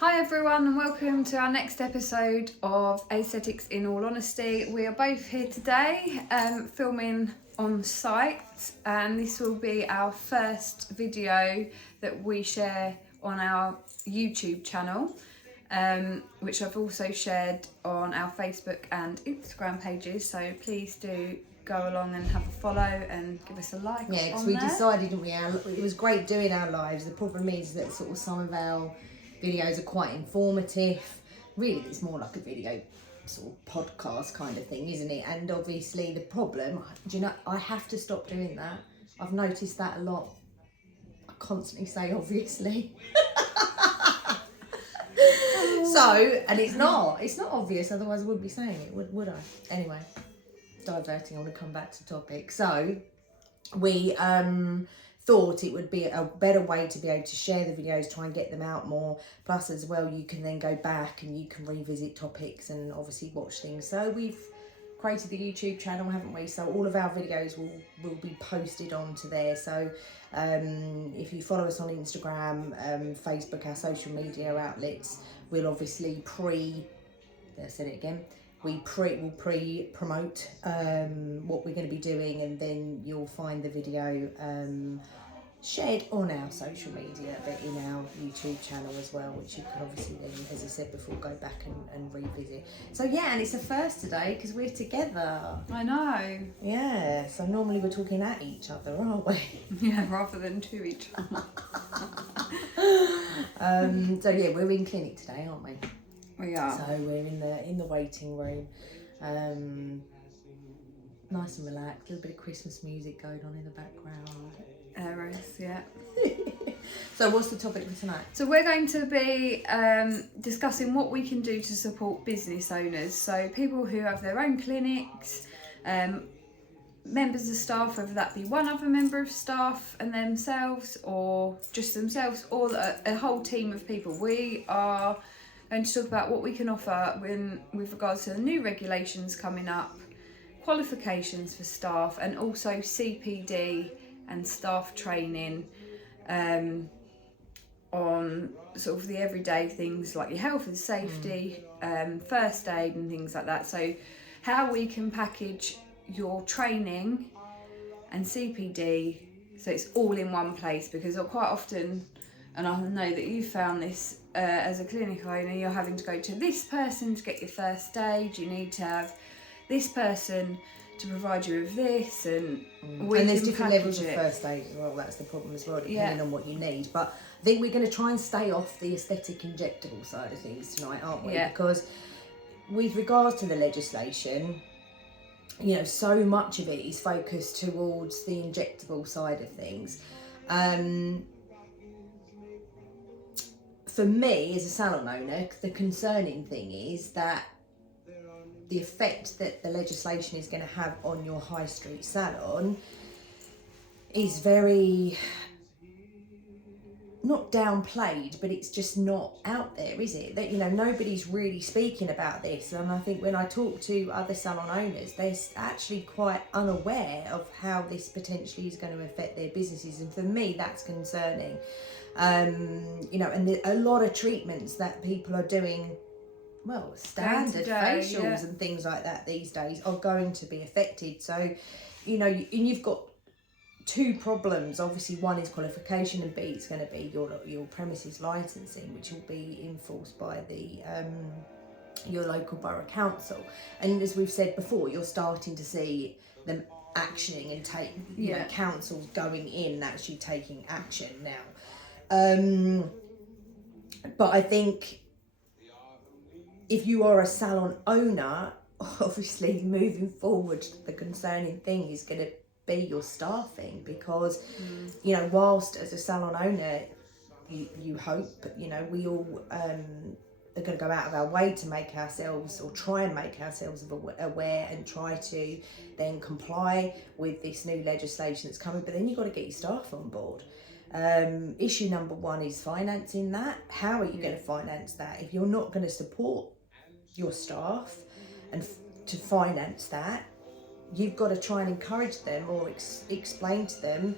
Hi everyone and welcome to our next episode of Aesthetics in All Honesty. We are both here today filming on site, and this will be our first video that we share on our YouTube channel, which I've also shared on our Facebook and Instagram pages, so please do go along and have a follow and give us a like. Yeah, because we decided, didn't we, it was great doing our lives. The problem is that sort of some of our videos are quite informative. Really, it's more like a video sort of podcast kind of thing, isn't it? And obviously the problem, do you know, I have to stop doing that. I've noticed that a lot. I constantly say obviously. So, and it's not obvious, otherwise I wouldn't be saying it, would I? Anyway, diverting, I want to come back to topic. So we thought it would be a better way to be able to share the videos, try and get them out more. Plus as well, you can then go back and you can revisit topics and obviously watch things. So we've created the YouTube channel, haven't we? So all of our videos will be posted onto there. So if you follow us on Instagram, Facebook, our social media outlets, we'll obviously we'll pre-promote what we're going to be doing, and then you'll find the video shared on our social media, but in our YouTube channel as well, which you can obviously then, as I said before, go back and revisit. So yeah, and it's a first today because we're together. I know. Yeah, so normally we're talking at each other, aren't we? Yeah, rather than to each other. So yeah, we're in clinic today, aren't we? We are. So we're in the waiting room. Nice and relaxed, a little bit of Christmas music going on in the background. Eros, yeah. So what's the topic for tonight? So we're going to be discussing what we can do to support business owners. So people who have their own clinics, members of staff, whether that be one other member of staff and themselves, or just themselves, or a whole team of people. We are going to talk about what we can offer with regards to the new regulations coming up, qualifications for staff, and also CPD and staff training on sort of the everyday things like your health and safety, first aid and things like that. So how we can package your training and CPD so it's all in one place, because quite often, and I know that you found this as a clinic owner, you're having to go to this person to get your first aid, you need to have this person to provide you with this, and there's different levels of first aid as well. That's the problem as well, depending on what you need. But I think we're going to try and stay off the aesthetic injectable side of things tonight, aren't we? Yeah. Because with regards to the legislation, you know, so much of it is focused towards the injectable side of things. For me, as a salon owner, the concerning thing is that the effect that the legislation is going to have on your high street salon is very, not downplayed, but it's just not out there, is it? That, you know, nobody's really speaking about this. And I think when I talk to other salon owners, they're actually quite unaware of how this potentially is going to affect their businesses. And for me, that's concerning. You know, and a lot of treatments that people are doing, well, standard facials and things like that these days are going to be affected. So, you know, and you've got two problems. Obviously, one is qualification, and B, it's going to be your premises licensing, which will be enforced by the your local borough council. And as we've said before, you're starting to see them actioning and you know, councils going in and actually taking action now. But I think if you are a salon owner, obviously moving forward, the concerning thing is going to be your staffing, because you know, whilst as a salon owner you hope, you know, we all are going to go out of our way to make ourselves, or try and make ourselves aware, and try to then comply with this new legislation that's coming. But then you've got to get your staff on board. Issue number one is financing that. How are you going to finance that if you're not going to support your staff and to finance that? You've got to try and encourage them, or explain to them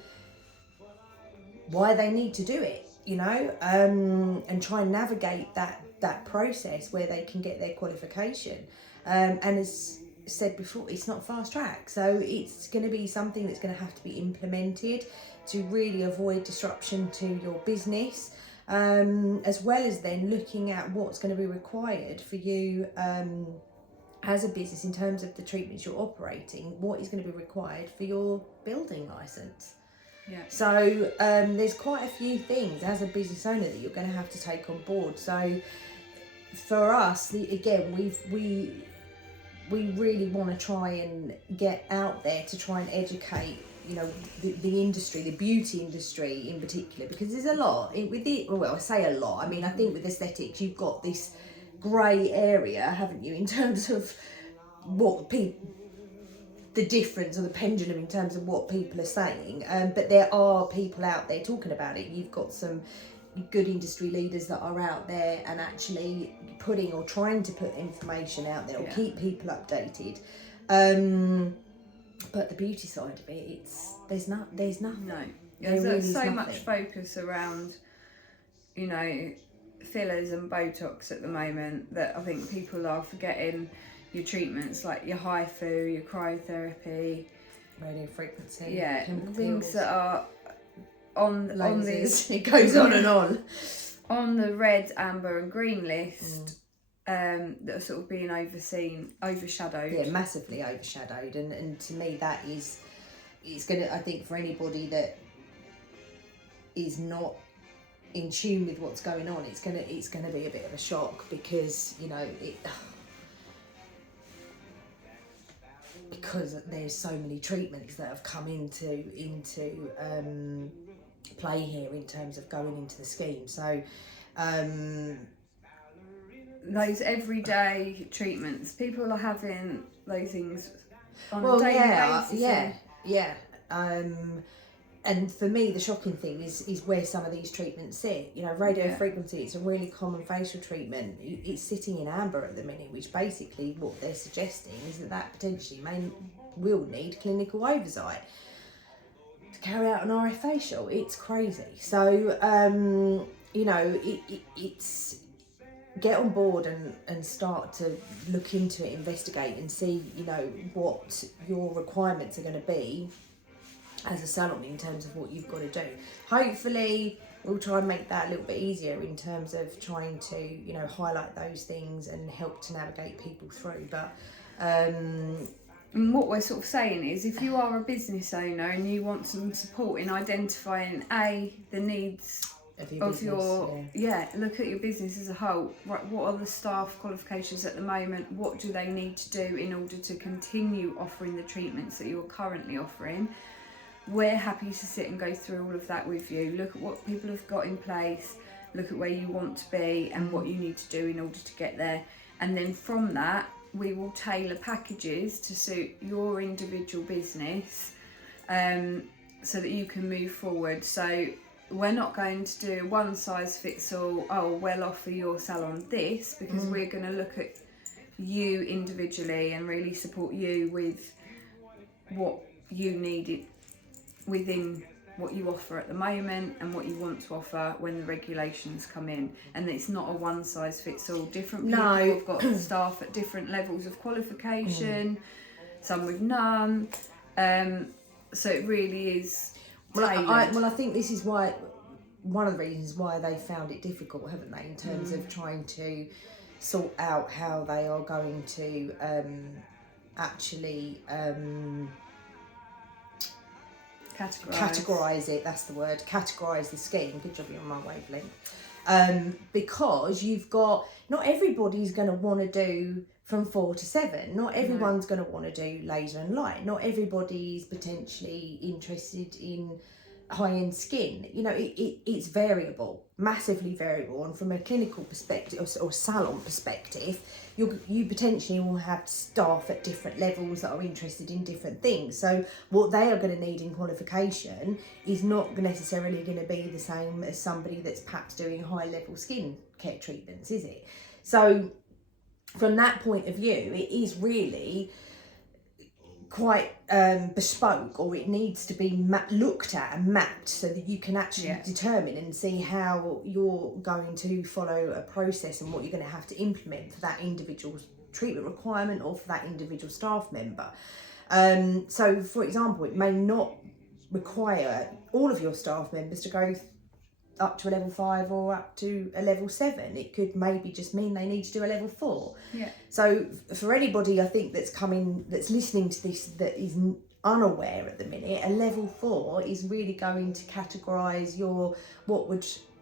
why they need to do it. you know, and try and navigate that process where they can get their qualification. And as said before, it's not fast track, so it's going to be something that's going to have to be implemented to really avoid disruption to your business, as well as then looking at what's going to be required for you as a business in terms of the treatments you're operating, what is going to be required for your building license. Yeah. So there's quite a few things as a business owner that you're going to have to take on board. So for us, again, we really want to try and get out there to try and educate, you know, the industry, the beauty industry in particular, because there's a lot with it. Well, I say a lot. I mean, I think with aesthetics, you've got this grey area, haven't you, in terms of what the difference or the pendulum in terms of what people are saying. But there are people out there talking about it. You've got some good industry leaders that are out there and actually putting or trying to put information out there or keep people updated. But the beauty side of it, there's nothing. No, There there's really so is much nothing. focus around, you know, fillers and Botox at the moment that I think people are forgetting your treatments like your HIFU, your cryotherapy, Radio frequency, yeah, chemical things peels, that are on lasers. the It goes on and on. on the red, amber and green list, that are sort of being overshadowed. Yeah, massively overshadowed, and to me that it's gonna, I think, for anybody that is not in tune with what's going on, it's gonna be a bit of a shock, because, you know, because there's so many treatments that have come into play here in terms of going into the scheme. So those everyday treatments, people are having those things on well, a daily basis. yeah. And for me, the shocking thing is where some of these treatments sit. You know, radio frequency, it's a really common facial treatment. It's sitting in amber at the minute, which basically what they're suggesting is that potentially will need clinical oversight to carry out an RF facial. It's crazy. So, you know, it's get on board and start to look into it, investigate and see, you know, what your requirements are going to be as a salon in terms of what you've got to do. Hopefully we'll try and make that a little bit easier in terms of trying to, you know, highlight those things and help to navigate people through. But and what we're sort of saying is, if you are a business owner and you want some support in identifying the needs of your business, look at your business as a whole. Right, what are the staff qualifications at the moment? What do they need to do in order to continue offering the treatments that you're currently offering? We're happy to sit and go through all of that with you. Look at what people have got in place, look at where you want to be and what you need to do in order to get there. And then from that, we will tailor packages to suit your individual business, so that you can move forward. So we're not going to do one size fits all, oh, we'll offer your salon this, because we're going to look at you individually and really support you with what you need within what you offer at the moment and what you want to offer when the regulations come in. And it's not a one size fits all. Different people have got staff at different levels of qualification, some with none, so it really is tailored. Well, I think this is why, one of the reasons why they found it difficult, haven't they, in terms of trying to sort out how they are going to actually categorise it. That's the word, categorise the scheme. Good job, you're on my wavelength. Because you've got, not everybody's going to want to do from 4 to 7. Not everyone's going to want to do laser and light. Not everybody's potentially interested in high-end skin. You know, it's variable, massively variable. And from a clinical perspective or salon perspective, you potentially will have staff at different levels that are interested in different things. So what they are going to need in qualification is not necessarily going to be the same as somebody that's perhaps doing high-level skin care treatments, is it? So from that point of view, it is really quite bespoke, or it needs to be looked at and mapped so that you can actually determine and see how you're going to follow a process and what you're going to have to implement for that individual treatment requirement or for that individual staff member. So for example, it may not require all of your staff members to go up to a level 5 or up to a level 7. It could maybe just mean they need to do a level 4. So for anybody, I think, that's listening to this that is unaware at the minute, a level 4 is really going to categorise your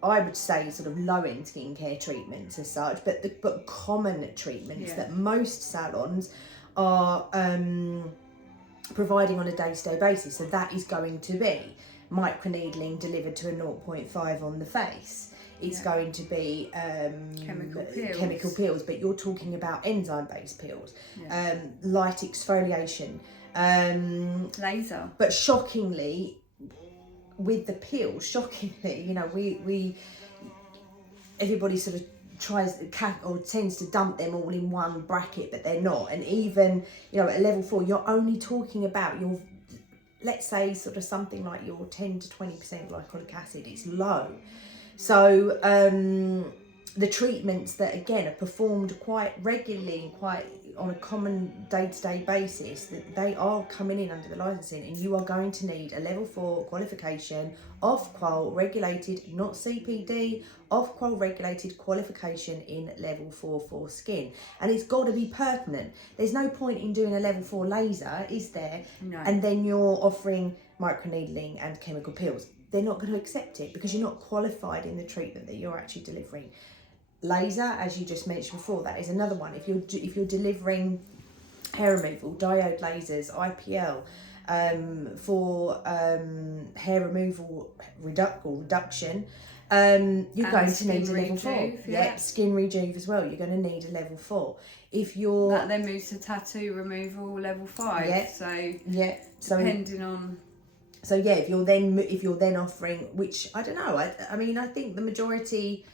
I would say sort of low-end skincare treatments as such, but common treatments that most salons are providing on a day-to-day basis. So that is going to be microneedling delivered to a 0.5 on the face. It's going to be chemical peels, but you're talking about enzyme-based peels, light exfoliation, laser. But shockingly, with the peels, you know, everybody sort of tends to dump them all in one bracket, but they're not. And even, you know, at level 4, you're only talking about your, let's say, sort of something like your 10 to 20% glycolic acid. It's low. So the treatments that, again, are performed quite regularly, quite on a common day-to-day basis, that they are coming in under the licensing, and you are going to need a level 4 qualification, Ofqual regulated, not CPD, Ofqual regulated qualification in level 4 for skin. And it's got to be pertinent. There's no point in doing a level 4 laser, is there? No. And then you're offering microneedling and chemical peels. They're not going to accept it because you're not qualified in the treatment that you're actually delivering. Laser, as you just mentioned before, that is another one. If you're delivering hair removal, diode lasers, IPL, for hair removal reduction, you're going to need a level 4. Skin rejuve as well. You're going to need a level 4. If you're that then moves to tattoo removal level 5. So depending on. So if you're then offering, which I don't know, I mean, I think the majority.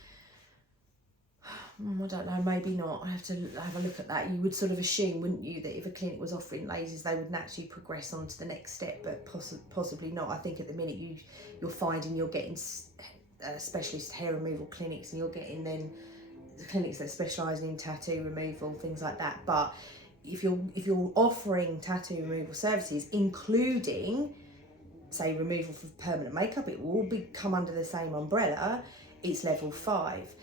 I don't know, maybe not. I have to have a look at that. You would sort of assume, wouldn't you, that if a clinic was offering lasers, they would naturally progress on to the next step, but possibly not. I think at the minute you're finding you're getting specialist hair removal clinics, and you're getting then clinics that specialise in tattoo removal, things like that. But if you're offering tattoo removal services, including, say, removal for permanent makeup, it will all come under the same umbrella. It's level 5.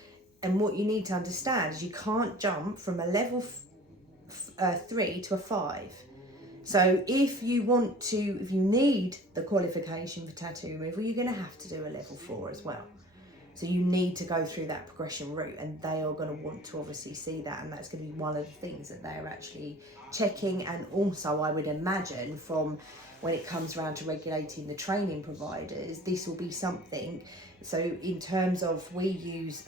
And what you need to understand is you can't jump from a level 3 to a 5. So if you need the qualification for tattoo removal, you're going to have to do a level 4 as well. So you need to go through that progression route, and they are going to want to obviously see that, and that's going to be one of the things that they're actually checking. And also, I would imagine, from when it comes around to regulating the training providers, this will be something. So in terms of, we use,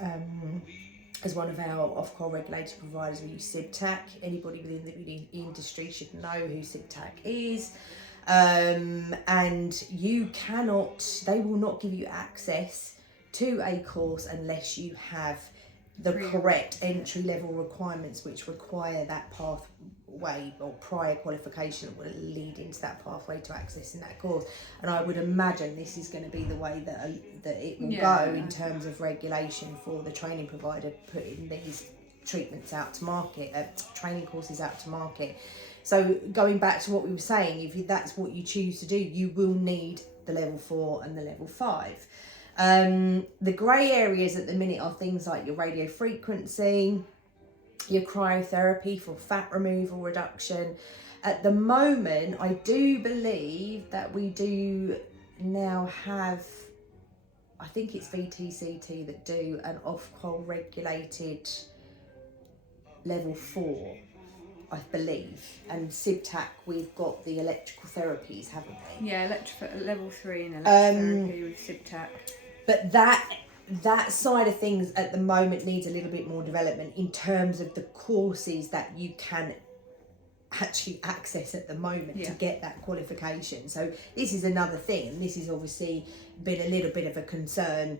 as one of our Ofqual regulated providers, we use SIBTAC. Anybody within the industry should know who SIBTAC is. And they will not give you access to a course unless you have the correct entry level requirements, which require that pathway or prior qualification that will lead into that pathway to accessing that course. And I would imagine this is going to be the way that it will go in terms of regulation for the training provider putting these treatments out to market, training courses out to market. So going back to what we were saying, if that's what you choose to do, you will need the level 4 and the level 5. The grey areas at the minute are things like your radio frequency, your cryotherapy for fat removal reduction. At the moment, I do believe that we do now have, I think it's VTCT that do an Ofqual regulated level 4, I believe. And SIBTAC, we've got the electrical therapies, haven't we? Yeah, level 3 in electrotherapy with SIBTAC. But that side of things at the moment needs a little bit more development in terms of the courses that you can actually access at the moment to get that qualification. So this is another thing, and this has obviously been a little bit of a concern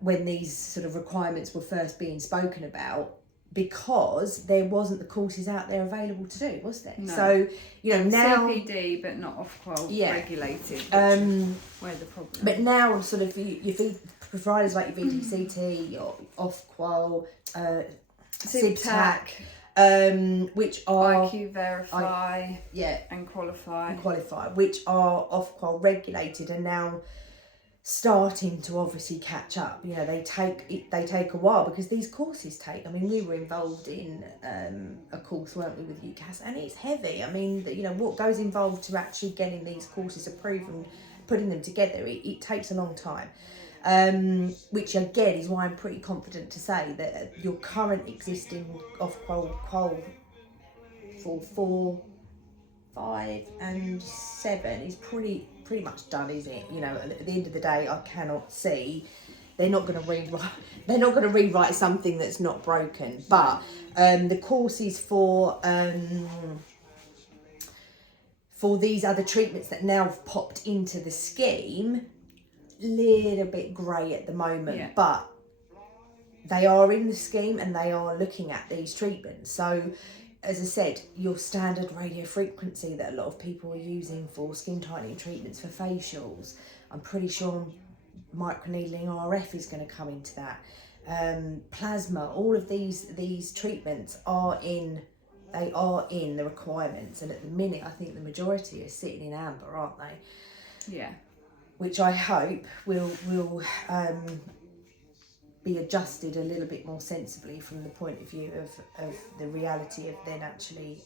when these sort of requirements were first being spoken about. because there wasn't the courses out there available to do, was there? No. So, you know, now CPD, but not Ofqual regulated, which is where the problem. But now, sort of, your providers like your VTCT, your Ofqual, SIBTAC, which are IQ Verify, and Qualify, which are Ofqual regulated, and now starting to obviously catch up. You know, they take a while, because these courses take, I mean, we were involved in a course, weren't we, with UCAS, and it's heavy. I mean, you know, what goes involved to actually getting these courses approved and putting them together, it takes a long time. Which again is why I'm pretty confident to say that your current existing Ofqual for 4, 5 and 7 is pretty much done, is it? You know, at the end of the day, I cannot see they're not going to rewrite something that's not broken. But the courses for these other treatments that now have popped into the scheme, little bit grey at the moment, but they are in the scheme and they are looking at these treatments. So, as I said, your standard radio frequency that a lot of people are using for skin tightening treatments for facials, I'm pretty sure microneedling RF is going to come into that. Plasma, all of these treatments are in the requirements, and at the minute I think the majority are sitting in amber, aren't they? Yeah. Which I hope will be adjusted a little bit more sensibly from the point of view of the reality of then actually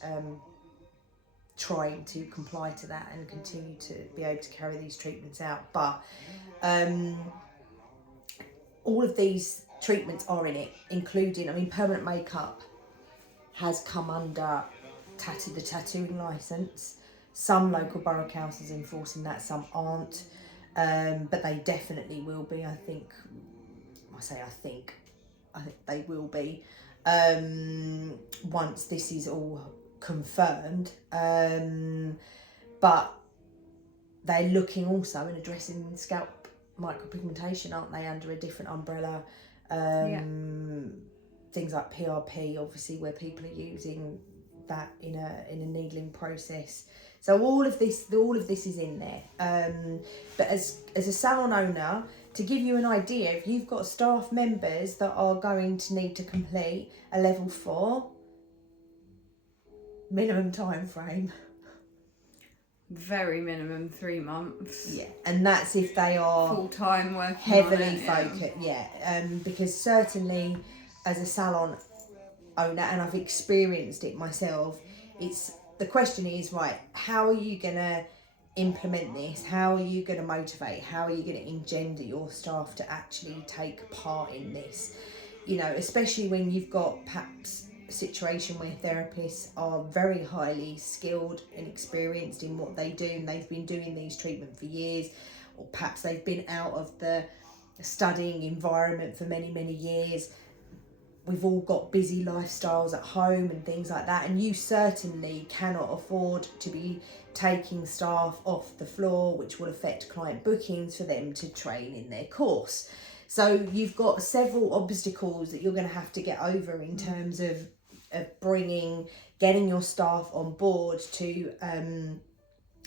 trying to comply to that and continue to be able to carry these treatments out. But all of these treatments are in it, including, I mean, permanent makeup has come under the tattooing licence. Some local borough councils enforcing that, some aren't. But they definitely will be, I think they will be, once this is all confirmed. But they're looking also and addressing scalp micropigmentation, aren't they, under a different umbrella? Things like PRP, obviously, where people are using that in a needling process. So all of this is in there. But as a salon owner, to give you an idea, if you've got staff members that are going to need to complete a level 4, minimum time frame. Very minimum 3 months. Yeah, and that's if they are full-time working heavily focused. Because certainly as a salon owner, and I've experienced it myself, the question is, right, how are you going to implement this? How are you going to motivate? How are you going to engender your staff to actually take part in this? You know, especially when you've got perhaps a situation where therapists are very highly skilled and experienced in what they do, and they've been doing these treatments for years, or perhaps they've been out of the studying environment for many, many years. We've all got busy lifestyles at home and things like that, and you certainly cannot afford to be taking staff off the floor, which will affect client bookings for them to train in their course. So you've got several obstacles that you're going to have to get over in terms of getting your staff on board to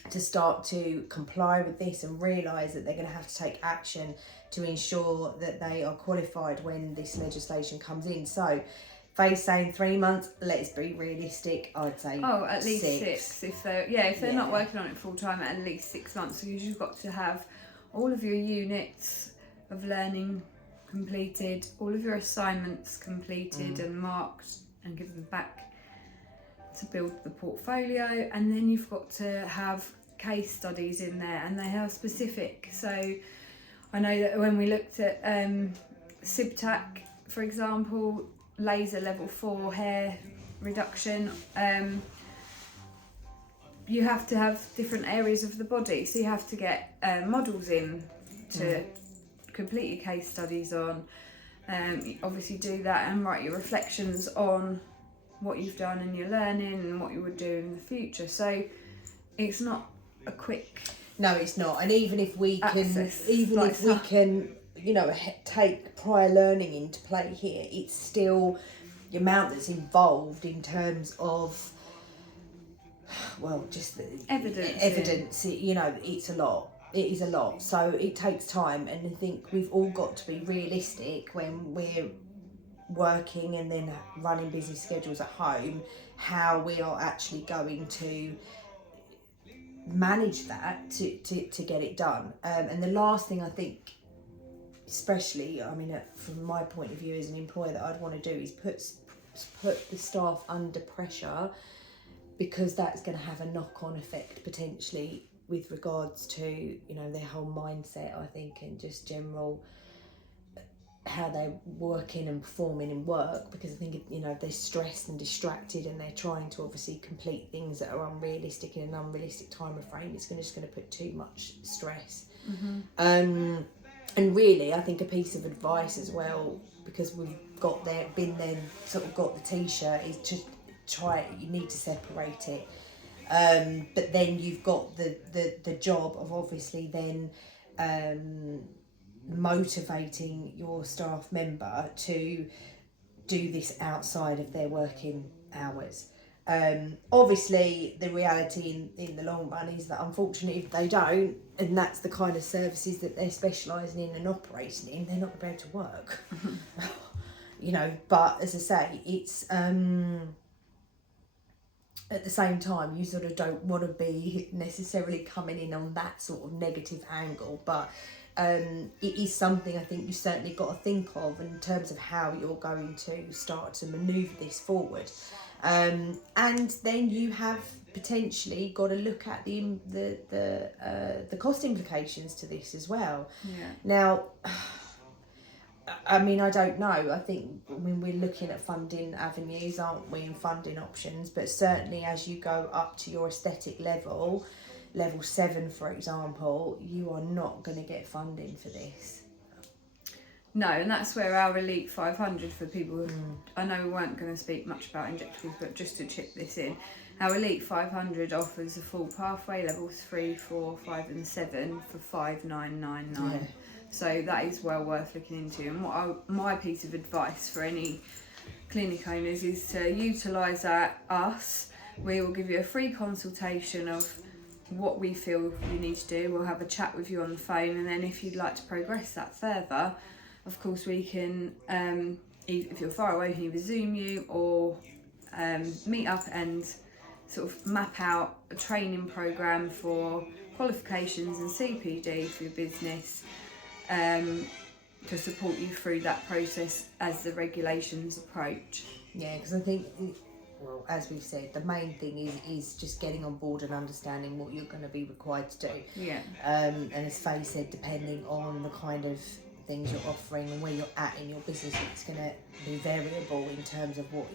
start to comply with this and realise that they're going to have to take action to ensure that they are qualified when this legislation comes in. So, Faye's saying 3 months. Let's be realistic. I'd say at least 6. If they're not working on it full time, at least 6 months. So you've got to have all of your units of learning completed, all of your assignments completed and marked, and give them back to build the portfolio. And then you've got to have case studies in there, and they are specific. So I know that when we looked at SIBTAC, for example, laser level 4 hair reduction, you have to have different areas of the body. So you have to get models in to complete your case studies on. Obviously do that and write your reflections on what you've done and your learning and what you would do in the future. So it's not a quick... No, it's not. And even if we can, you know, take prior learning into play here, it's still the amount that's involved in terms of, well, just the evidence. You know, it's a lot. It is a lot. So it takes time, and I think we've all got to be realistic when we're working and then running busy schedules at home, how we are actually going to manage that to get it done. And the last thing I think, especially, I mean, from my point of view as an employer, that I'd want to do is put the staff under pressure, because that's going to have a knock-on effect potentially with regards to, you know, their whole mindset, I think, and just general how they're working and performing in work. Because I think, you know, they're stressed and distracted, and they're trying to obviously complete things that are unrealistic in an unrealistic time frame. It's just going to put too much stress. And really, I think a piece of advice as well, because we've got there, been there, sort of got the t-shirt, is just you need to separate it. But then you've got the job of obviously then motivating your staff member to do this outside of their working hours. Obviously, the reality in the long run is that unfortunately, if they don't, and that's the kind of services that they're specialising in and operating in, they're not going to be able to work. You know, but as I say, it's at the same time, you sort of don't want to be necessarily coming in on that sort of negative angle, but it is something I think you certainly got to think of in terms of how you're going to start to manoeuvre this forward. And then you have potentially got to look at the cost implications to this as well. Yeah. Now, I mean, I don't know. I think, I mean, we're looking at funding avenues, aren't we, and funding options. But certainly as you go up to your aesthetic level 7, for example, you are not going to get funding for this. No, and that's where our Elite 500, for people, I know we weren't going to speak much about injectables, but just to chip this in, our Elite 500 offers a full pathway, levels 3, 4, 5 and 7 for 5,999. Yeah. So that is well worth looking into. And my piece of advice for any clinic owners is to utilise us. We will give you a free consultation of what we feel you need to do. We'll have a chat with you on the phone, and then if you'd like to progress that further, of course we can, if you're far away, we can either Zoom you or meet up and sort of map out a training programme for qualifications and CPD for your business, to support you through that process as the regulations approach. Yeah, because I think, well, as we've said, the main thing is just getting on board and understanding what you're going to be required to do. Yeah. And as Faye said, depending on the kind of things you're offering and where you're at in your business, it's going to be variable in terms of what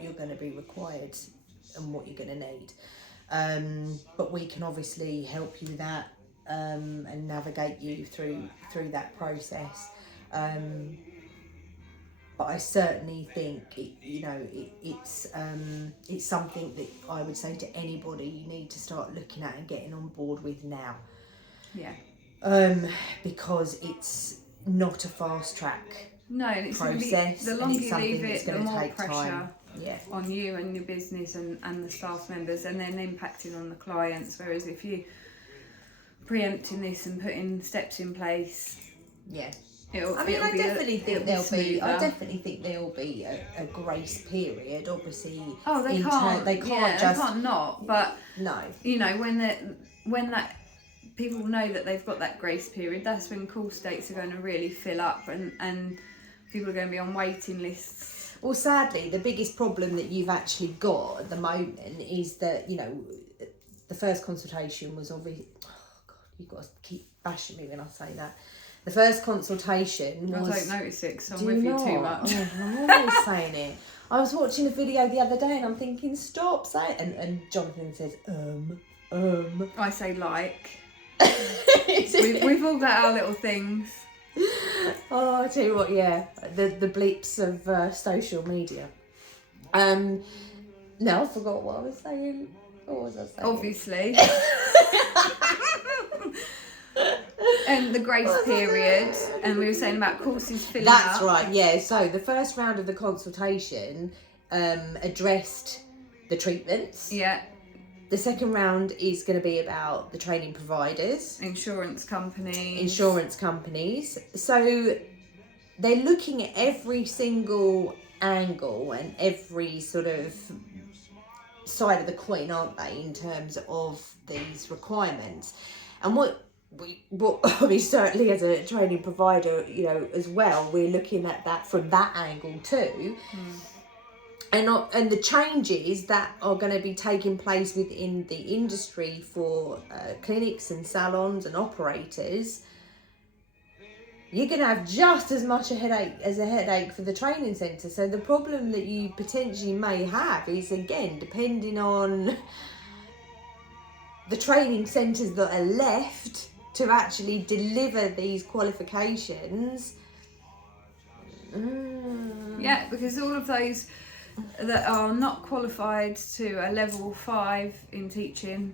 you're going to be required and what you're going to need. But we can obviously help you with that, and navigate you through that process. But I certainly think it's something that I would say to anybody you need to start looking at and getting on board with now. Yeah. Because it's not a fast track process. The longer you leave it, the more pressure on you and your business and the staff members, and then impacting on the clients. Whereas if you preempting this and putting steps in place, I definitely think there'll be a grace period. Obviously, they can't not. But no, you know, when that people know that they've got that grace period, that's when course dates are going to really fill up, and people are going to be on waiting lists. Well, sadly, the biggest problem that you've actually got at the moment is that, you know, the first consultation was obviously. You've got to keep bashing me when I say that. The first consultation was... I don't notice it because I'm with you too much. Oh, I'm always saying it. I was watching a video the other day and I'm thinking, stop saying it. And Jonathan says, I say like. We've all got our little things. Oh, I tell you what, yeah. The bleeps of social media. No, I forgot what I was saying. What was I saying? Obviously. the grace period, and we were saying about courses filling That's up. right, yeah. So the first round of the consultation addressed the treatments. Yeah. The second round is going to be about the training providers. Insurance companies. So they're looking at every single angle and every sort of side of the coin, aren't they, in terms of these requirements. And what I mean, certainly as a training provider, you know, as well, we're looking at that from that angle too. And the changes that are going to be taking place within the industry for clinics and salons and operators, you're going to have just as much a headache for the training centre. So the problem that you potentially may have is, again, depending on the training centres that are left to actually deliver these qualifications. Yeah, because all of those that are not qualified to a level 5 in teaching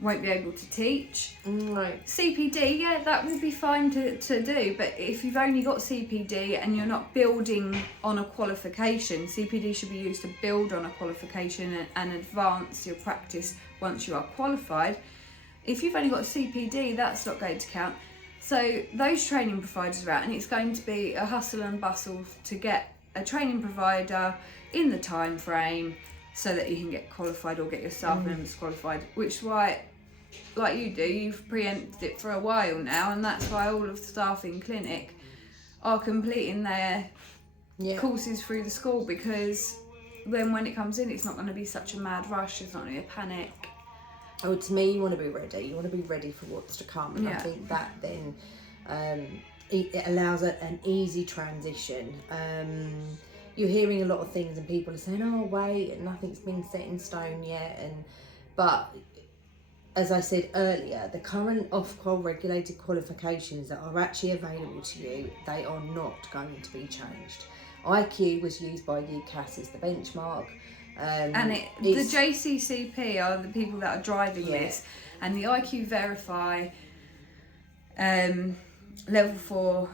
won't be able to teach. Right. CPD, yeah, that will be fine to do, but if you've only got CPD and you're not building on a qualification, CPD should be used to build on a qualification and advance your practice once you are qualified. If you've only got CPD, that's not going to count. So those training providers are out, and it's going to be a hustle and bustle to get a training provider in the time frame so that you can get qualified or get your staff members qualified, which is why, like you do, you've preempted it for a while now, and that's why all of the staff in clinic are completing their courses through the school, because then when it comes in, it's not going to be such a mad rush, it's not going to be a panic. Oh, to me, you want to be ready. You want to be ready for what's to come. And I think that then it allows an easy transition. You're hearing a lot of things and people are saying, oh, wait, nothing's been set in stone yet. But as I said earlier, the current Ofqual regulated qualifications that are actually available to you, they are not going to be changed. IQ was used by UCAS as the benchmark. And the JCCP are the people that are driving this, and the IQ Verify level 4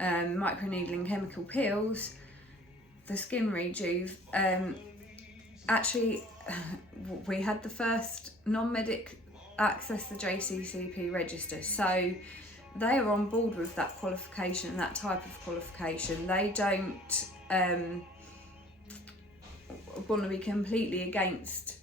microneedling chemical peels, the skin rejuve, actually we had the first non-medic access the JCCP register, so they are on board with that qualification and that type of qualification. They don't want to be completely against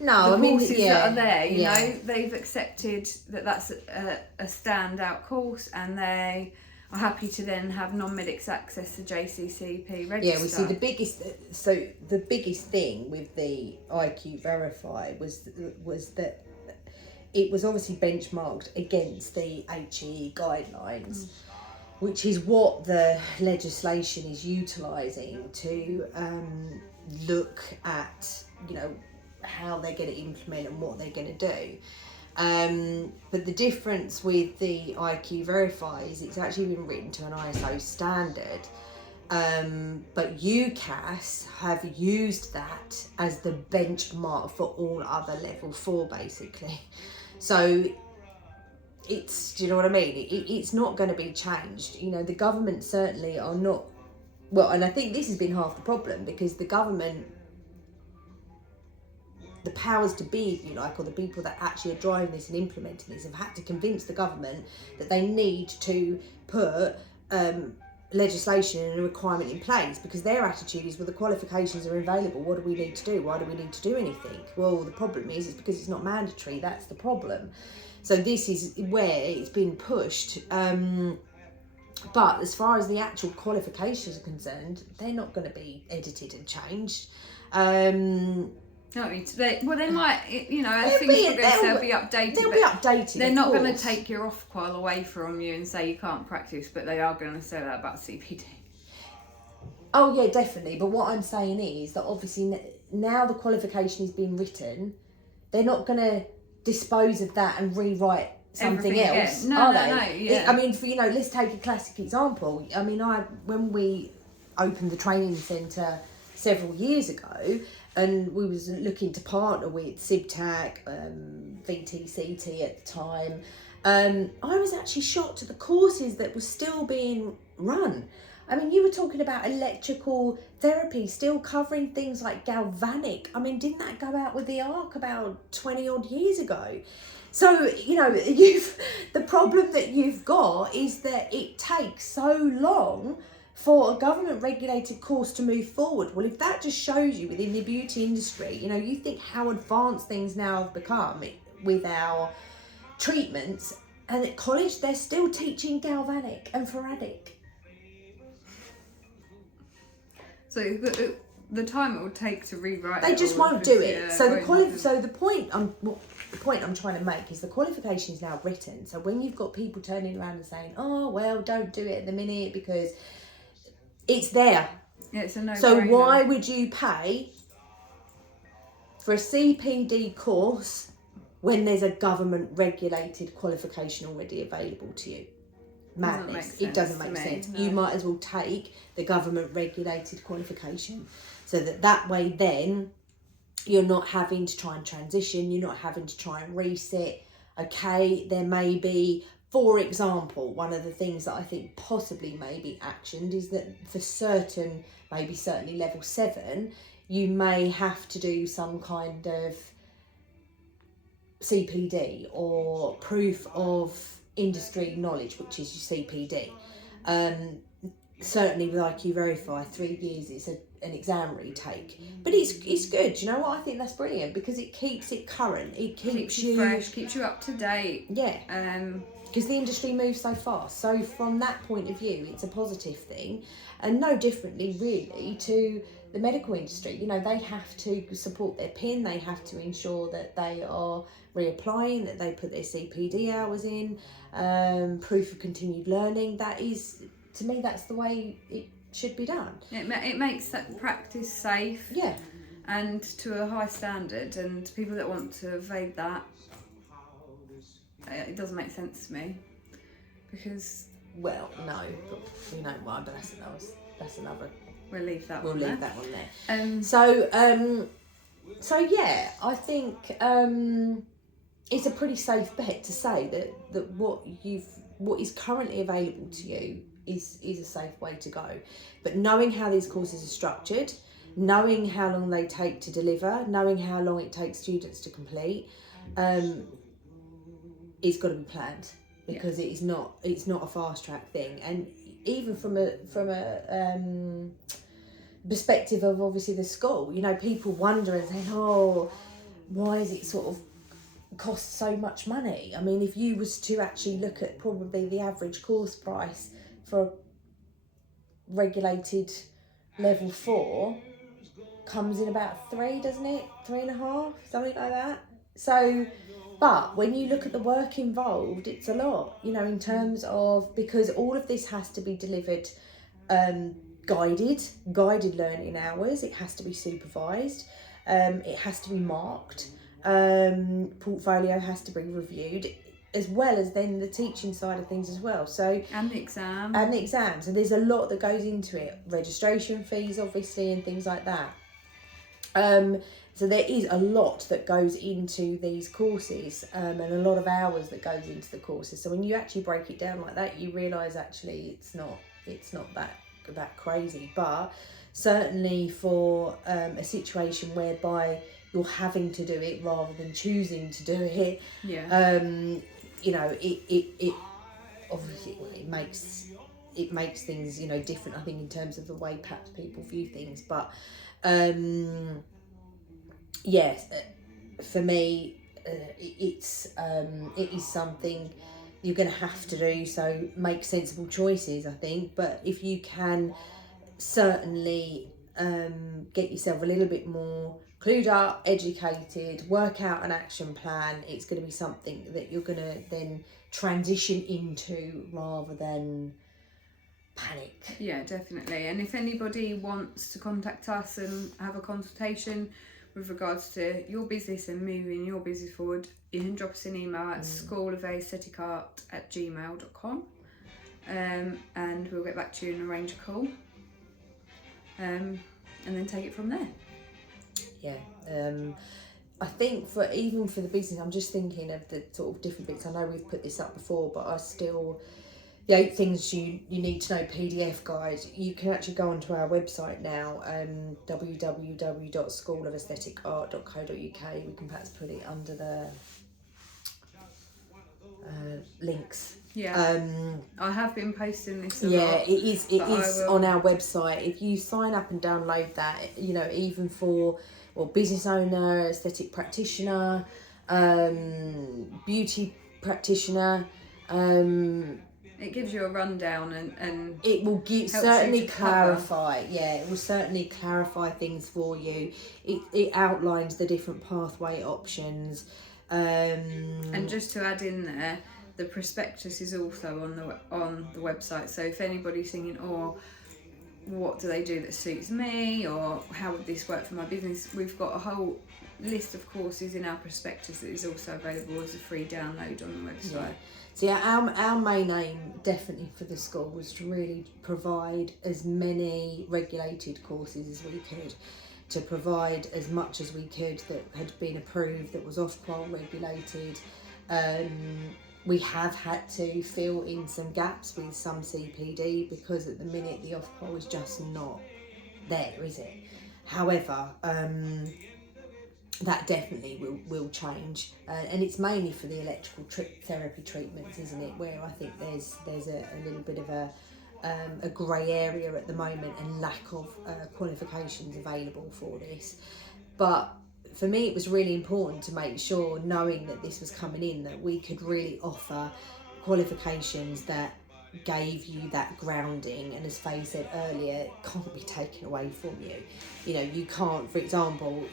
the courses that are there, you know. They've accepted that that's a standout course, and they are happy to then have non-medics access to JCCP register. Yeah, we see the biggest thing with the IQ Verify was that it was obviously benchmarked against the HE guidelines, which is what the legislation is utilising to look at, you know, how they're going to implement and what they're going to do. But the difference with the IQ Verify is it's actually been written to an ISO standard. But UCAS have used that as the benchmark for all other level 4, basically. So it's, do you know what I mean? It's not going to be changed. You know, the government certainly are not, well, and I think this has been half the problem, because the government, the powers to be, if you like, or the people that actually are driving this and implementing this, have had to convince the government that they need to put legislation and a requirement in place, because their attitude is, well, the qualifications are available, what do we need to do? Why do we need to do anything? Well, the problem is, it's because it's not mandatory. That's the problem. So this is where it's been pushed. But as far as the actual qualifications are concerned, they're not going to be edited and changed. They might, you know, as things progress, they'll be updated. They'll be updated. They're not going to take your Ofqual away from you and say you can't practice, but they are going to say that about CPD. Oh yeah, definitely. But what I'm saying is that obviously now the qualification is being written, they're not going to dispose of that and rewrite something else, are they? No, yeah. I mean, for, you know, let's take a classic example. I mean, when we opened the training centre several years ago, and we was looking to partner with SIBTAC, VTCT at the time, I was actually shocked at the courses that were still being run. I mean, you were talking about electrical therapy still covering things like galvanic. I mean, didn't that go out with the arc about 20 odd years ago? So, you know, the problem that you've got is that it takes so long for a government regulated course to move forward. Well, if that just shows you within the beauty industry, you know, you think how advanced things now have become with our treatments, and at college they're still teaching galvanic and faradic. So the time it will take to rewrite They it just all won't is- do it. yeah, So won't the point I'm trying to make is the qualification is now written. So when you've got people turning around and saying, "Oh well, don't do it at the minute because it's there." Yeah, it's a no-brainer. So why would you pay for a CPD course when there's a government regulated qualification already available to you? Madness. It doesn't make sense. No. You might as well take the government regulated qualification, so that way then you're not having to try and transition, you're not having to try and reset. Okay, there may be, for example, one of the things that I think possibly may be actioned is that for certain, maybe certainly level 7, you may have to do some kind of CPD or proof of industry knowledge, which is your CPD. Certainly with IQ Verify, 3 years it's an exam retake, but it's good. You know what? I think that's brilliant because it keeps it current. It keeps you fresh, keeps you up to date. Yeah. Because the industry moves so fast. So from that point of view, it's a positive thing, and no differently really to the medical industry. You know, they have to support their PIN. They have to ensure that they are reapplying, that they put their CPD hours in, proof of continued learning. That is, to me, that's the way it should be done. It makes that practice safe. Yeah. And to a high standard, and people that want to evade that, it doesn't make sense to me, because well, no, but you know why? But that's another. We'll leave that We'll one leave there. that one there. So yeah, I think it's a pretty safe bet to say that what is currently available to you is a safe way to go. But knowing how these courses are structured, knowing how long they take to deliver, knowing how long it takes students to complete, it's got to be planned, because it's not a fast track thing. And even from a perspective of obviously the school, you know, people wonder and say, oh, why is it sort of cost so much money? I mean, if you was to actually look at probably the average course price for a regulated level 4 comes in about 3, doesn't it? 3.5, something like that. So, but when you look at the work involved, it's a lot, you know, in terms of, because all of this has to be delivered guided learning hours. It has to be supervised. It has to be marked. Portfolio has to be reviewed, as well as then the teaching side of things as well. So and the exam. So there's a lot that goes into it. Registration fees, obviously, and things like that. So there is a lot that goes into these courses, and a lot of hours that goes into the courses. So when you actually break it down like that, you realise actually it's not that crazy. But certainly for a situation whereby you're having to do it rather than choosing to do it, you know, it obviously it makes things, you know, different, I think, in terms of the way perhaps people view things. But yes, for me, it is something you're going to have to do. So make sensible choices, I think. But if you can certainly get yourself a little bit more clued up, educated, work out an action plan, it's going to be something that you're going to then transition into rather than panic. Yeah, definitely. And if anybody wants to contact us and have a consultation with regards to your business and moving your business forward, you can drop us an email at schoolaestheticart@gmail.com, and we'll get back to you and arrange a call, and then take it from there. Yeah. I think even for the business, I'm just thinking of the sort of different bits. I know we've put this up before, but the 8 things you need to know PDF guide. You can actually go onto our website now, www.schoolofestheticart.co.uk. We can perhaps put it under the links. Yeah, I have been posting this a yeah, lot. it is on our website. If you sign up and download that, even for business owner, aesthetic practitioner, beauty practitioner, it gives you a rundown and it will certainly clarify. Yeah, it will certainly clarify things for you. It outlines the different pathway options. And just to add in there, the prospectus is also on the website. So if anybody's thinking, what do they do that suits me, or how would this work for my business, we've got a whole list of courses in our prospectus that is also available as a free download on the website. Yeah. So yeah, our main aim definitely for the school was to really provide as many regulated courses as we could, to provide as much as we could that had been approved, that was Ofqual regulated. We have had to fill in some gaps with some CPD because at the minute the Ofqual is just not there, is it? However, that definitely will change, and it's mainly for the electrical therapy treatments, isn't it? Where I think there's a little bit of a grey area at the moment and lack of qualifications available for this. But for me, it was really important to make sure, knowing that this was coming in, that we could really offer qualifications that gave you that grounding, and as Faye said earlier, it can't be taken away from you. You can't, for example,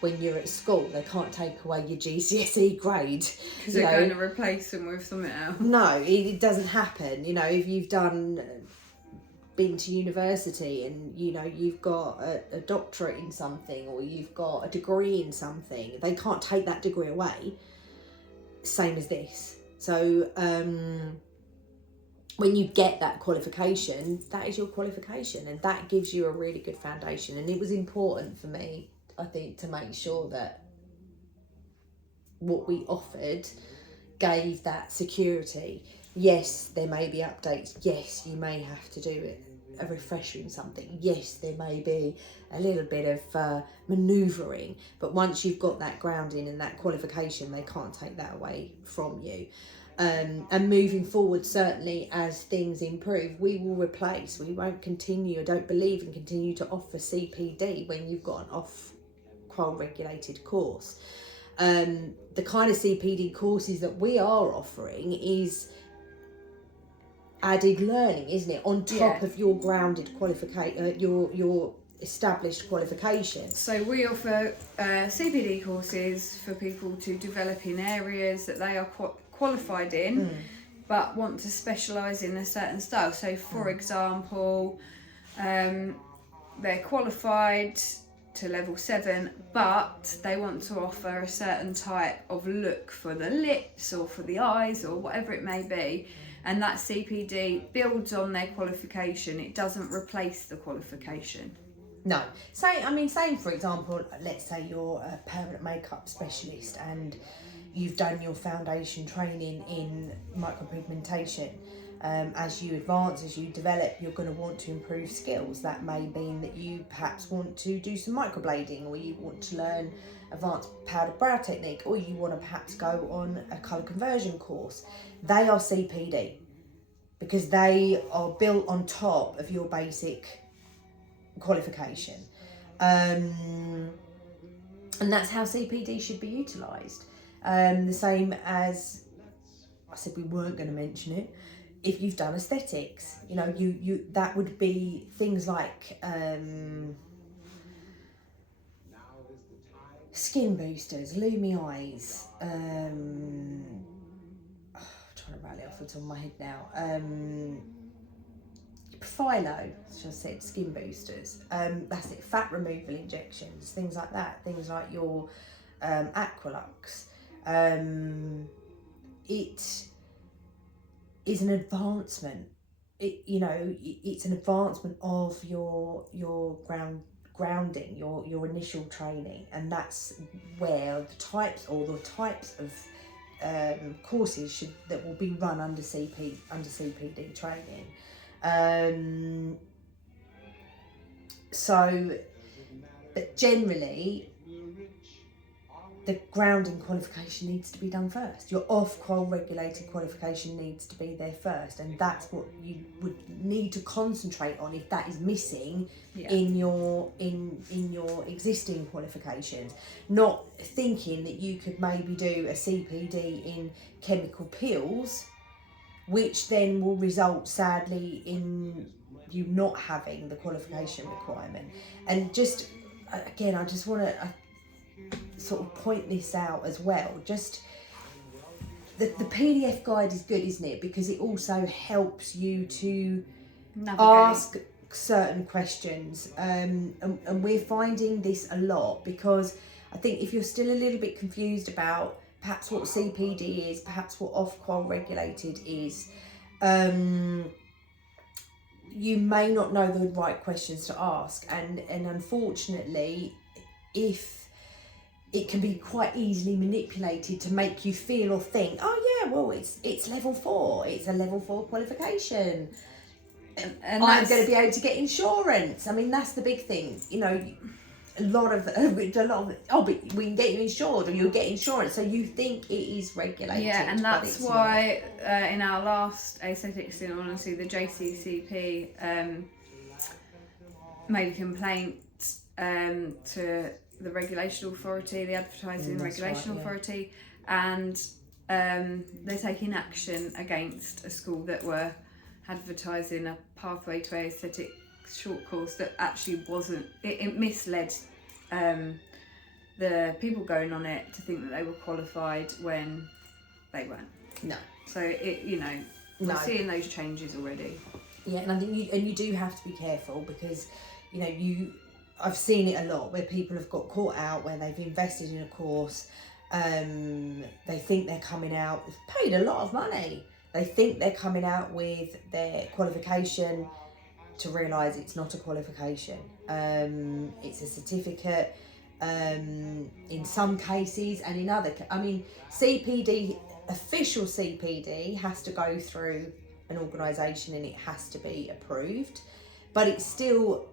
when you're at school, they can't take away your GCSE grade. Because they're going to replace them with something else. No, it doesn't happen. If you've been to university and you've got a doctorate in something, or you've got a degree in something, they can't take that degree away. Same as this. So when you get that qualification, that is your qualification, and that gives you a really good foundation. And it was important for me, I think, to make sure that what we offered gave that security. Yes, there may be updates. Yes, you may have to do a refresher in something. Yes, there may be a little bit of manoeuvring, but once you've got that grounding and that qualification, they can't take that away from you. And moving forward, certainly as things improve, we will replace. We won't continue. I don't believe in continue to offer CPD when you've got an Ofqual regulated course. The kind of CPD courses that we are offering is added learning, isn't it, on top of your grounded qualification, your established qualifications. So we offer CPD courses for people to develop in areas that they are qualified in, but want to specialise in a certain style. So for example, they're qualified to level 7, but they want to offer a certain type of look for the lips or for the eyes or whatever it may be, and that CPD builds on their qualification. It doesn't replace the qualification. No. Say for example, let's say you're a permanent makeup specialist and you've done your foundation training in micropigmentation. As you advance, as you develop, you're going to want to improve skills. That may mean that you perhaps want to do some microblading, or you want to learn advanced powdered brow technique, or you want to perhaps go on a colour conversion course. They are CPD because they are built on top of your basic qualification. And that's how CPD should be utilised. The same as I said, we weren't going to mention it. If you've done aesthetics, you that would be things like skin boosters, Lumi eyes. I'm trying to rattle it off the top of my head now. Philo, as I said, skin boosters. That's it. Fat removal injections, things like that. Things like your Aqualux. It is an advancement. It's an advancement of your ground grounding, your initial training, and that's where the types of courses that will be run under CPD training. But generally, the grounding qualification needs to be done first. Your off-qual regulated qualification needs to be there first, and that's what you would need to concentrate on if that is missing in your existing qualifications. Not thinking that you could maybe do a CPD in chemical pills, which then will result sadly in you not having the qualification requirement. And just again, I just want to sort of point this out as well. Just the PDF guide is good, isn't it? Because it also helps you to ask certain questions, and we're finding this a lot, because I think if you're still a little bit confused about perhaps what CPD is, perhaps what off-qual regulated is, you may not know the right questions to ask, and unfortunately, if it can be quite easily manipulated to make you feel or think, oh yeah, well it's level 4, it's a level 4 qualification, and I'm going to be able to get insurance. I mean, that's the big thing, you know. A lot of but we can get you insured, or you'll get insurance, so you think it is regulated. Yeah, and that's why in our last aesthetics in honesty, the JCCP made a complaint to the regulation authority, the advertising regulation authority, and they're taking action against a school that were advertising a pathway to aesthetic short course that actually wasn't. It misled the people going on it to think that they were qualified when they weren't. No. So we're seeing those changes already. Yeah, and I think you do have to be careful, because I've seen it a lot where people have got caught out where they've invested in a course, they think they're coming out, they've paid a lot of money, they think they're coming out with their qualification, to realise it's not a qualification. It's a certificate in some cases, and in other CPD, official CPD has to go through an organisation and it has to be approved, but it's still,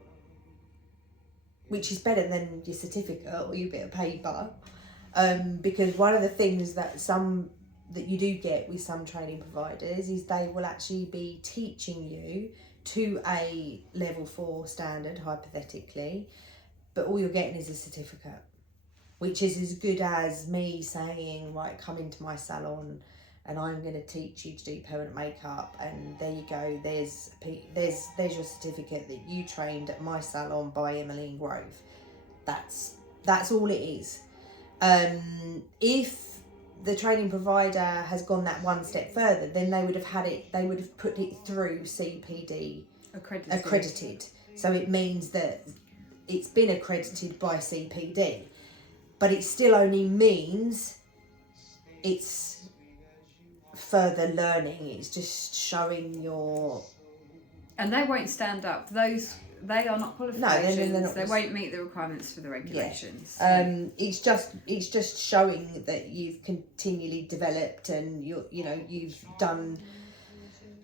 which is better than your certificate or your bit of paper, because one of the things that you do get with some training providers is they will actually be teaching you to a level 4 standard, hypothetically, but all you're getting is a certificate, which is as good as me saying, right, come into my salon and I'm going to teach you to do permanent makeup, and there you go, there's your certificate that you trained at my salon by Emmeline Grove. That's all it is. If the training provider has gone that one step further, then they would have put it through CPD accredited. So it means that it's been accredited by CPD, but it still only means it's further learning. It's just showing your... And they won't stand up. They are not qualifications. No, they're not. They won't meet the requirements for the regulations. Yeah. It's just showing that you've continually developed, and you've done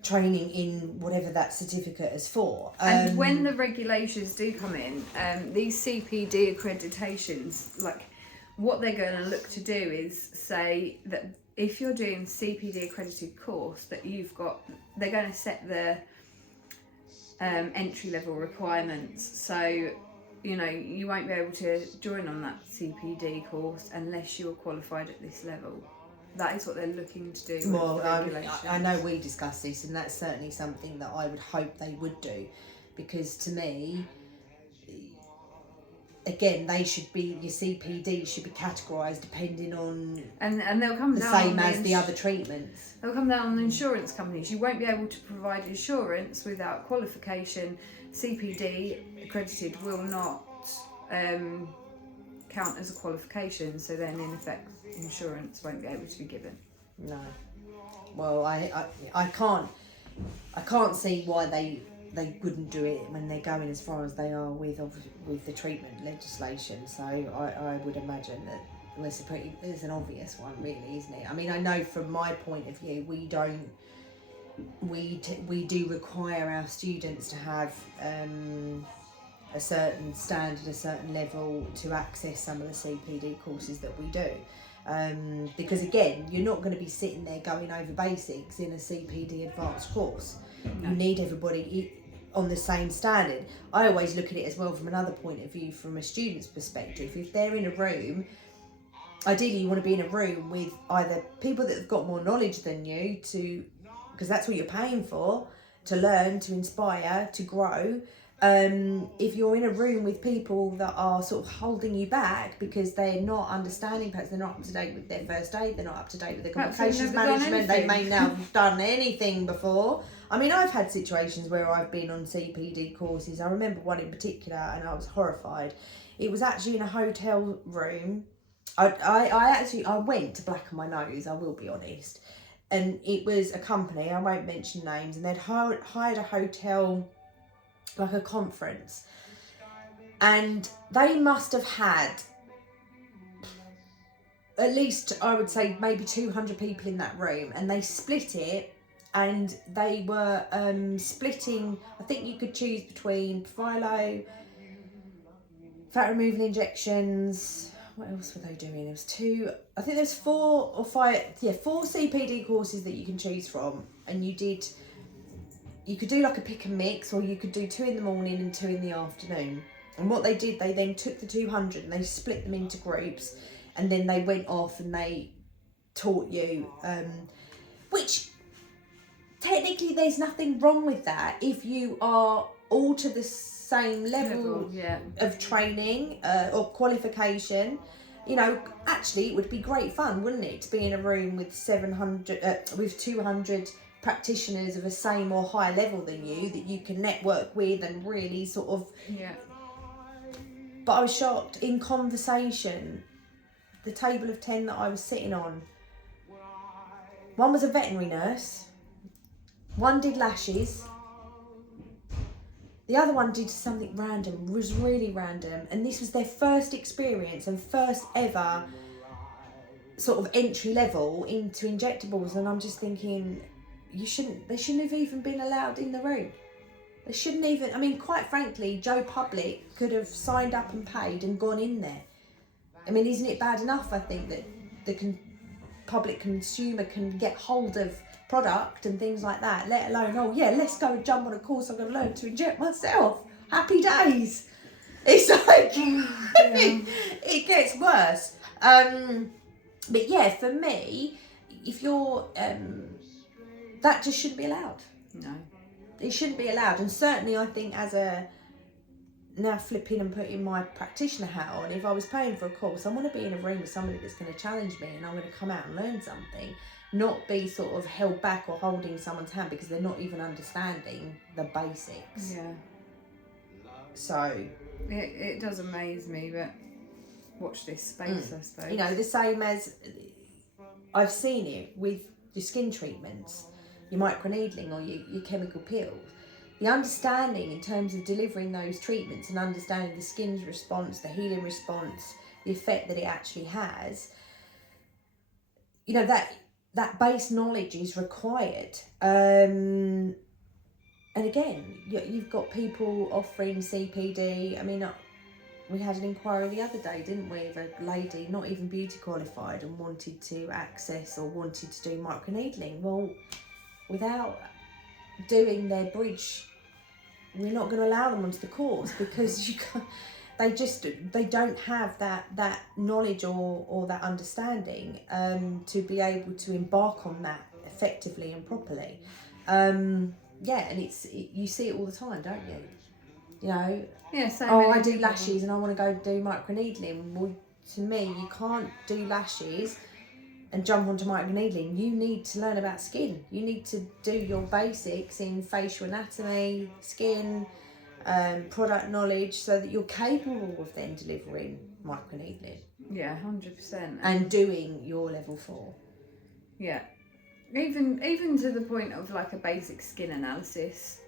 training in whatever that certificate is for. And when the regulations do come in, these CPD accreditations, like what they're going to look to do is say that if you're doing CPD accredited course, that they're going to set the entry level requirements, so you won't be able to join on that CPD course unless you're qualified at this level. That is what they're looking to do. Well, I know we discussed this, and that's certainly something that I would hope they would do, because to me, again, your CPD should be categorised depending on, and they'll come the down same as the other treatments. They'll come down on the insurance companies. You won't be able to provide insurance without qualification. CPD accredited will not count as a qualification, so then in effect insurance won't be able to be given. No. Well, I can't see why they they wouldn't do it when they're going as far as they are with the treatment legislation. So I would imagine that it's an obvious one, really, isn't it? I mean, I know from my point of view, we do require our students to have a certain standard, a certain level to access some of the CPD courses that we do. Because again, you're not going to be sitting there going over basics in a CPD advanced course. No. You need everybody on the same standard. I always look at it as well from another point of view, from a student's perspective. If they're in a room, ideally you want to be in a room with either people that have got more knowledge than you, because that's what you're paying for, to learn, to inspire, to grow. If you're in a room with people that are sort of holding you back because they're not understanding, perhaps they're not up to date with their first aid, they're not up to date with their complications management, they may not have done anything before. I mean, I've had situations where I've been on CPD courses. I remember one in particular and I was horrified. It was actually in a hotel room. I went to blacken my nose, I will be honest. And it was a company, I won't mention names, and they'd hired a hotel, like a conference, and they must have had at least, I would say, maybe 200 people in that room, and they split it, and they were splitting, I think you could choose between Philo, fat removal injections, what else were they doing? There was there's 4 or 5, 4 CPD courses that you can choose from, and you could do like a pick and mix, or you could do 2 in the morning and 2 in the afternoon. And what they did, they then took the 200 and they split them into groups, and then they went off and they taught you, which technically there's nothing wrong with that if you are all to the same level of training or qualification. You know, actually it would be great fun, wouldn't it, to be in a room with 200 practitioners of a same or higher level than you that you can network with and really sort of. Yeah. But I was shocked in conversation. The table of 10 that I was sitting on, one was a veterinary nurse, one did lashes, the other one did something random, was really random, and this was their first experience and first ever sort of entry level into injectables. And I'm just thinking, they shouldn't have even been allowed in the room. They shouldn't even, I mean, quite frankly, Joe Public could have signed up and paid and gone in there. I mean, isn't it bad enough, I think, that the public consumer can get hold of product and things like that, let alone, let's go and jump on a course, I'm going to learn to inject myself. Happy days. It's like, it gets worse. But yeah, for me, if you're, that just shouldn't be allowed. No. It shouldn't be allowed. And certainly I think now flipping and putting my practitioner hat on, if I was paying for a course, I want to be in a room with somebody that's going to challenge me and I'm going to come out and learn something, not be sort of held back or holding someone's hand because they're not even understanding the basics. Yeah. So it does amaze me, but watch this space, I suppose. You know, the same as I've seen it with your skin treatments, your microneedling or your chemical peels. The understanding in terms of delivering those treatments and understanding the skin's response, the healing response, the effect that it actually has, you know, that base knowledge is required. And again, you've got people offering CPD. I mean, we had an inquiry the other day, didn't we, of a lady not even beauty qualified and wanted to access or wanted to do microneedling. Well, without doing their bridge, we're not going to allow them onto the course because they don't have that knowledge or that understanding to be able to embark on that effectively and properly. And you see it all the time, don't you? You know, I do lashes and I want to go do microneedling. Well, to me, you can't do lashes and jump onto microneedling. You need to learn about skin. You need to do your basics in facial anatomy, skin, product knowledge, so that you're capable of then delivering microneedling. Yeah, 100%. And doing your level 4. Yeah. Even to the point of like a basic skin analysis.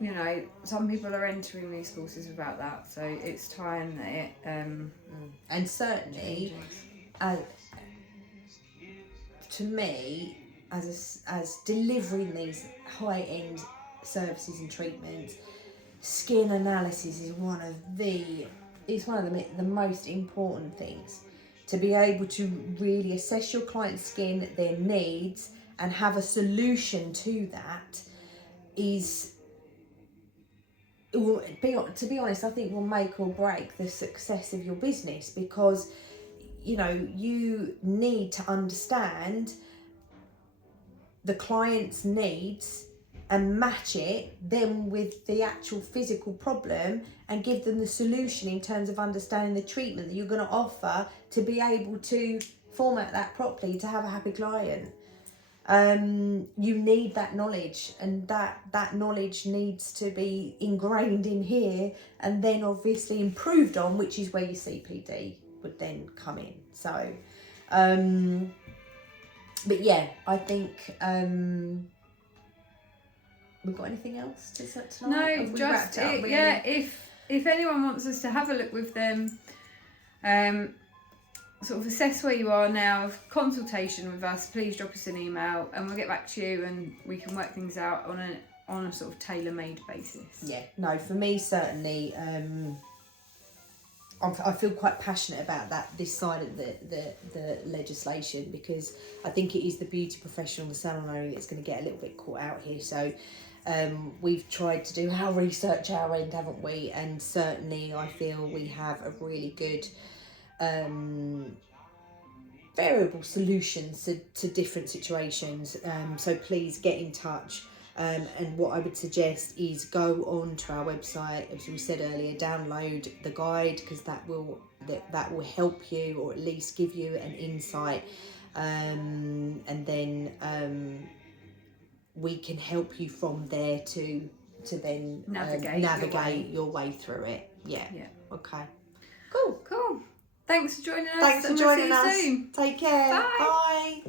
you know, some people are entering these courses without that, so it's time that it and certainly to me, as delivering these high-end services and treatments, skin analysis is one of the most important things. To be able to really assess your client's skin, their needs, and have a solution to that to be honest, I think will make or break the success of your business, because you know, you need to understand the client's needs and match it then with the actual physical problem and give them the solution in terms of understanding the treatment that you're going to offer to be able to format that properly to have a happy client. You need that knowledge, and that knowledge needs to be ingrained in here and then obviously improved on, which is where your CPD would then come in. So but yeah, I think we've got anything else to say tonight? No, just really? Yeah, if anyone wants us to have a look with them, sort of assess where you are now, consultation with us, please drop us an email and we'll get back to you and we can work things out on a sort of tailor-made basis. Yeah, no, for me certainly, I feel quite passionate about this side of the legislation, because I think it is the beauty professional, the salon owner, that's going to get a little bit caught out here. So we've tried to do our research our end, haven't we? And certainly I feel we have a really good variable solutions to different situations. So please get in touch. And what I would suggest is go on to our website, as we said earlier, download the guide, because that will help you, or at least give you an insight, and then we can help you from there to then navigate your way through it. Yeah. Okay. Cool. Thanks for joining us. Soon. Take care. Bye.